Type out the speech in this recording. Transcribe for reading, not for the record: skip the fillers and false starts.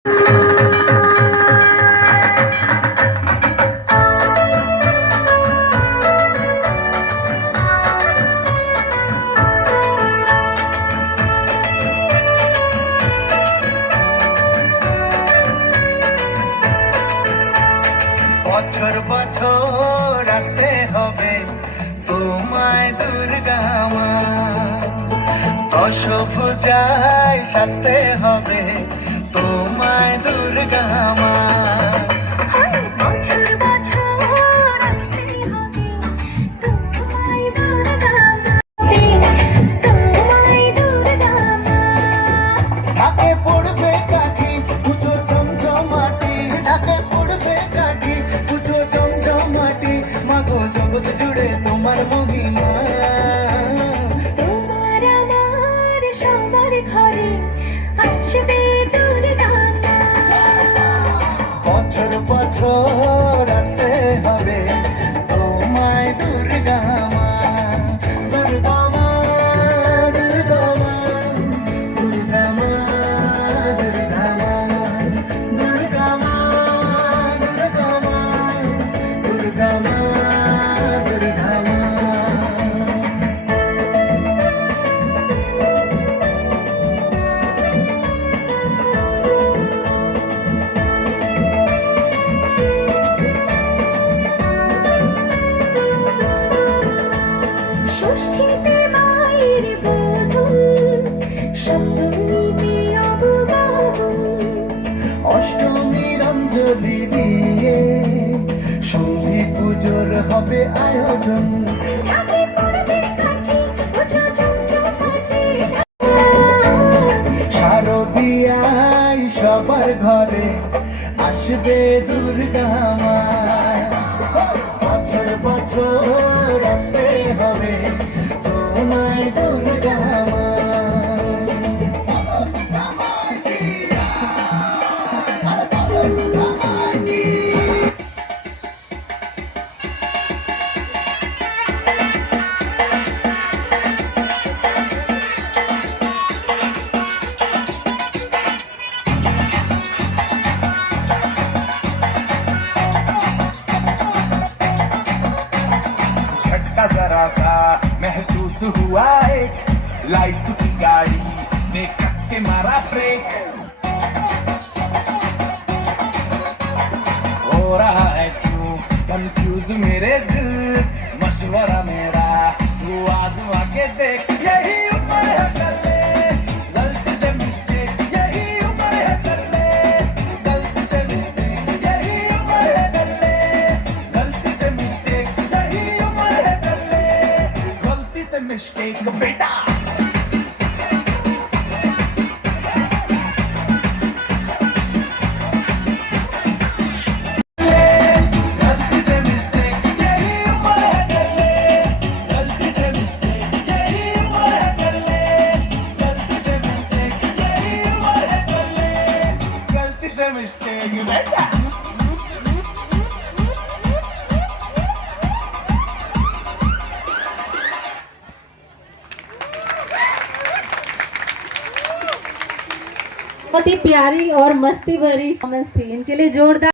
বছর বছর আসতে হবে তোমায় দুর্গা মা, দশভুজায় সাজতে হবে তোমায় দুর্গা মা। বছর বছর আসতে হবে তোমায় দুর্গা মা, তোমায় দুর্গা মা। ঢাকে পড়বে কাঠি পুজো জমজমাটি, ঢাকে পড়বে কাঠি পুজো জমজমাটি, মাগো জগৎ জুড়ে তোমার মহিমা। তোমার আমার সবার ঘরে আসবে দুর্গা মা। বছর বছর আসতে হবে তোমায় দুর্গা মা, দুর্গা মা, দুর্গা মা, দুর্গা মা, দুর্গা মা, দুর্গা মা, দুর্গা মা, দুর্গা মা, দুর্গা মা। ষষ্ঠীতে মায়ের বোধন, সপ্তমীতে অবগাহন, অষ্টমীর অঞ্জলি দিয়ে সন্ধি পুজোর হবে আয়োজন। ঢাকে পড়বে কাঠি পুজো জমজমাটি। শারদীয়ায় সবার ঘরে আসবে দুর্গা মা, বছর বছর আসতে হবে তোমায় দুর্গা মা। झटका जरा सा महसूस हुआ एक, लाइट्स की गाड़ी ने कस के मारा ब्रेक। हो रहा है क्यों कंफ्यूज मेरे दिल, मशवरा मेरा तू आजमा के देख। यही उम्र है कर ले गलती से मिस्टेक, यही उम्र है कर ले गलती से मिस्टेक, यही उम्र है कर ले गलती से मिस्टेक, यही उम्र है कर ले गलती से मिस्टेक बेटा। गलती से मिस्टेक, यही उम्र है कर ले गलती से मिस्टेक, यही उम्र है कर ले गलती से मिस्टेक, यही उम्र है कर ले गलती से मिस्टेक बेटा। बहुत ही प्यारी और मस्ती भरी परफॉर्मेंस थी। इनके लिए जोरदार